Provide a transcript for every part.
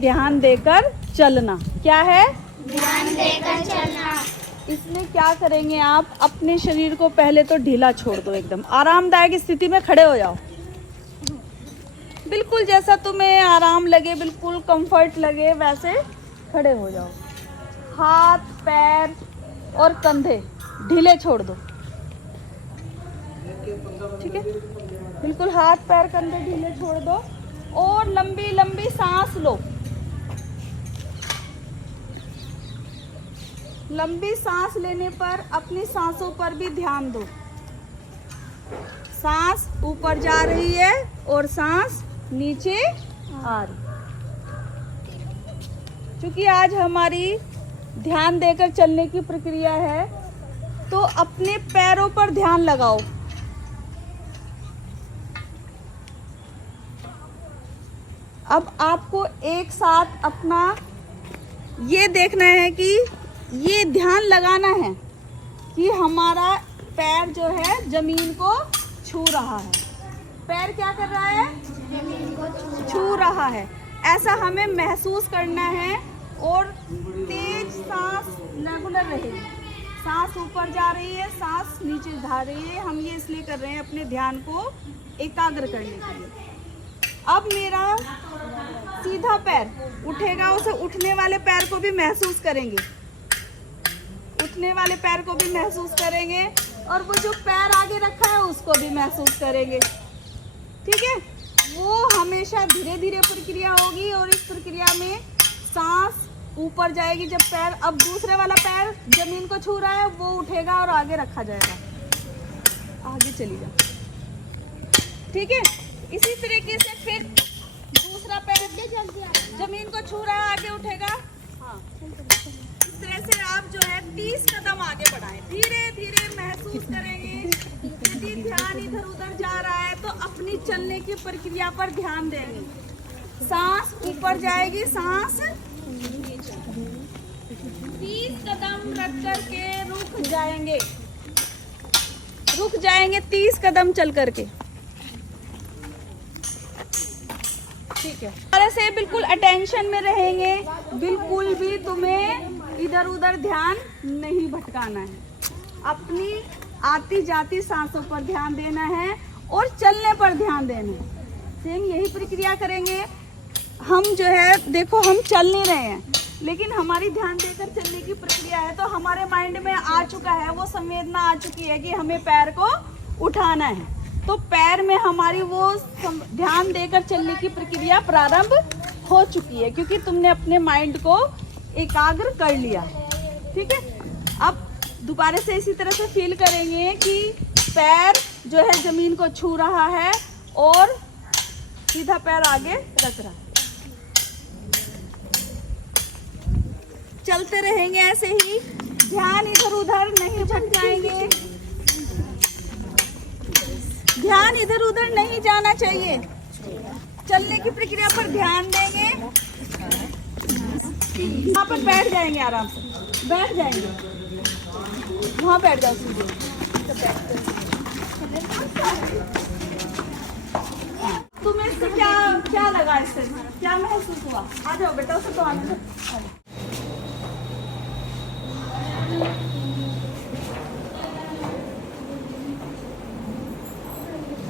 ध्यान देकर चलना। क्या है? ध्यान देकर चलना। इसमें क्या करेंगे आप, अपने शरीर को पहले तो ढीला छोड़ दो, एकदम आरामदायक स्थिति में खड़े हो जाओ। बिल्कुल जैसा तुम्हें आराम लगे, बिल्कुल कंफर्ट लगे वैसे खड़े हो जाओ। हाथ, पैर और कंधे ढीले छोड़ दो। ठीक है, बिल्कुल हाथ, पैर, कंधे ढीले छोड़ दो और लंबी लंबी सांस लो। लंबी सांस लेने पर अपनी सांसों पर भी ध्यान दो। सांस ऊपर जा रही है और सांस नीचे आ रही। क्योंकि आज हमारी ध्यान देकर चलने की प्रक्रिया है, तो अपने पैरों पर ध्यान लगाओ। अब आपको एक साथ अपना ये देखना है कि ये ध्यान लगाना है कि हमारा पैर जो है जमीन को छू रहा है। पैर क्या कर रहा है? जमीन को छू रहा है। ऐसा हमें महसूस करना है और तेज सांस रेगुलर रहेगी। सांस ऊपर जा रही है, सांस नीचे जा रही है। हम ये इसलिए कर रहे हैं अपने ध्यान को एकाग्र करने के लिए। अब मेरा सीधा पैर उठेगा, उसे उठने वाले पैर को भी महसूस करेंगे। उठने वाले पैर को भी महसूस करेंगे और वो जो पैर आगे रखा है उसको भी महसूस करेंगे। ठीक है, वो हमेशा धीरे धीरे प्रक्रिया होगी और इस प्रक्रिया में सांस ऊपर जाएगी। जब पैर, अब दूसरे वाला पैर जमीन को छू रहा है, वो उठेगा और आगे रखा जाएगा। आगे चली जाओ। ठीक है, इसी तरीके से फिर दूसरा पैर जमीन को छू रहा है, आगे उठेगा। हाँ, इस तरह से आप जो है 30 कदम आगे बढ़ाएं। धीरे धीरे महसूस करेंगे। यदि ध्यान इधर उधर जा रहा है तो अपनी चलने की प्रक्रिया पर ध्यान देंगे। सांस ऊपर जाएगी, सांस 30 कदम रख करके रुक जाएंगे। 30 कदम चल करके। ठीक है, और ऐसे बिल्कुल अटेंशन में रहेंगे। बिल्कुल भी तुम्हें इधर उधर ध्यान नहीं भटकाना है। अपनी आती जाती सांसों पर ध्यान देना है और चलने पर ध्यान देना है। सेम यही प्रक्रिया करेंगे। हम जो है देखो, हम चल नहीं रहे हैं, लेकिन हमारी ध्यान देकर चलने की प्रक्रिया है, तो हमारे माइंड में आ चुका है, वो संवेदना आ चुकी है कि हमें पैर को उठाना है। तो पैर में हमारी वो ध्यान देकर चलने की प्रक्रिया प्रारंभ हो चुकी है, क्योंकि तुमने अपने माइंड को एकाग्र कर लिया है। ठीक है, अब दोबारा से इसी तरह से फील करेंगे कि पैर जो है जमीन को छू रहा है और सीधा पैर आगे रख रहा है। चलते रहेंगे ऐसे ही, ध्यान इधर उधर नहीं भटकाएंगे। ध्यान इधर उधर नहीं जाना चाहिए। चलने की प्रक्रिया पर ध्यान देंगे। यहाँ पर बैठ जाएंगे, आराम से बैठ जाएंगे। वहाँ बैठ जाओ सीधे। तुम्हें इससे क्या लगा, इससे क्या महसूस हुआ? आ जाओ बेटा, उसे तो आने दो।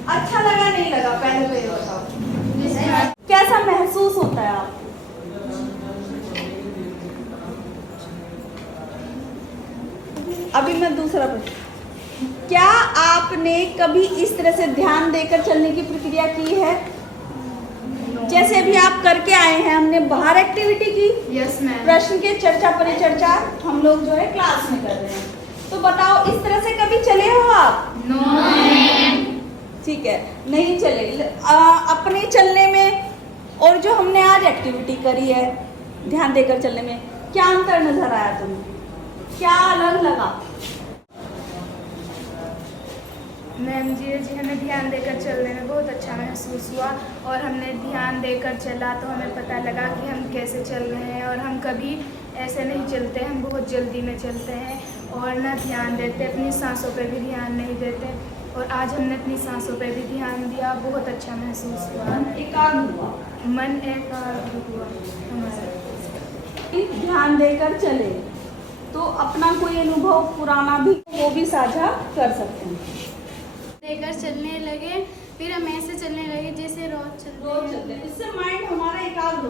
अच्छा लगा नहीं लगा? पहले तो ये बताओ, कैसा महसूस होता है आपको? अभी मैं दूसरा प्रश्न, क्या आपने कभी इस तरह से ध्यान देकर चलने की प्रक्रिया की है? जैसे अभी आप करके आए हैं, हमने बाहर एक्टिविटी की। Yes ma'am. प्रश्न के चर्चा परिचर्चा हम लोग जो है क्लास में कर रहे हैं। तो बताओ, इस तरह से कभी चले हो आप? No ma'am. ठीक है, नहीं चले। अपने चलने में और जो हमने आज एक्टिविटी करी है ध्यान देकर चलने में, क्या अंतर नजर आया तुम्हें? क्या अलग लगा? मैम जी हमें ध्यान देकर चलने में बहुत अच्छा महसूस हुआ और हमने ध्यान देकर चला तो हमें पता लगा कि हम कैसे चल रहे हैं और हम कभी ऐसे नहीं चलते, हम बहुत जल्दी में चलते हैं और ना ध्यान देते, अपनी सांसों पे भी ध्यान नहीं देते। और आज हमने अपनी सांसों पे भी ध्यान दिया, बहुत अच्छा महसूस हुआ। एकाग्र हुआ, मन एकाग्र हुआ हमारा। ध्यान देकर चले तो अपना कोई अनुभव पुराना भी वो भी साझा कर सकते हैं। देकर चलने लगे, फिर हम ऐसे चलने लगे जैसे रोज चलते हैं। इससे माइंड हमारा एकाग्र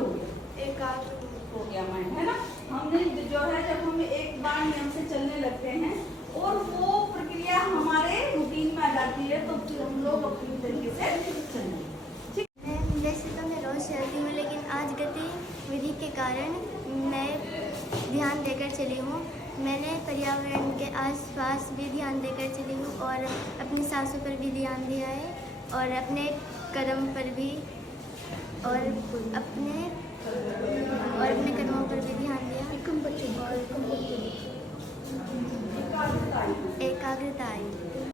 हो गया माइंड, है ना। हमने जो है जब हम एक बार नियम से चलने लगते हैं और वो प्रक्रिया हमारे रूटीन में आ जाती है तो फिर हम लोग अपनी तरीके से चलेंगे। वैसे तो मैं रोज़ चलती हूँ, लेकिन आज गतिविधि के कारण मैं ध्यान देकर चली हूँ। मैंने पर्यावरण के आसपास भी ध्यान देकर चली हूँ और अपनी सांसों पर भी ध्यान दिया है और अपने कदम पर भी और अपने कदमों पर भी ध्यान दिया। एकाग्रता आई।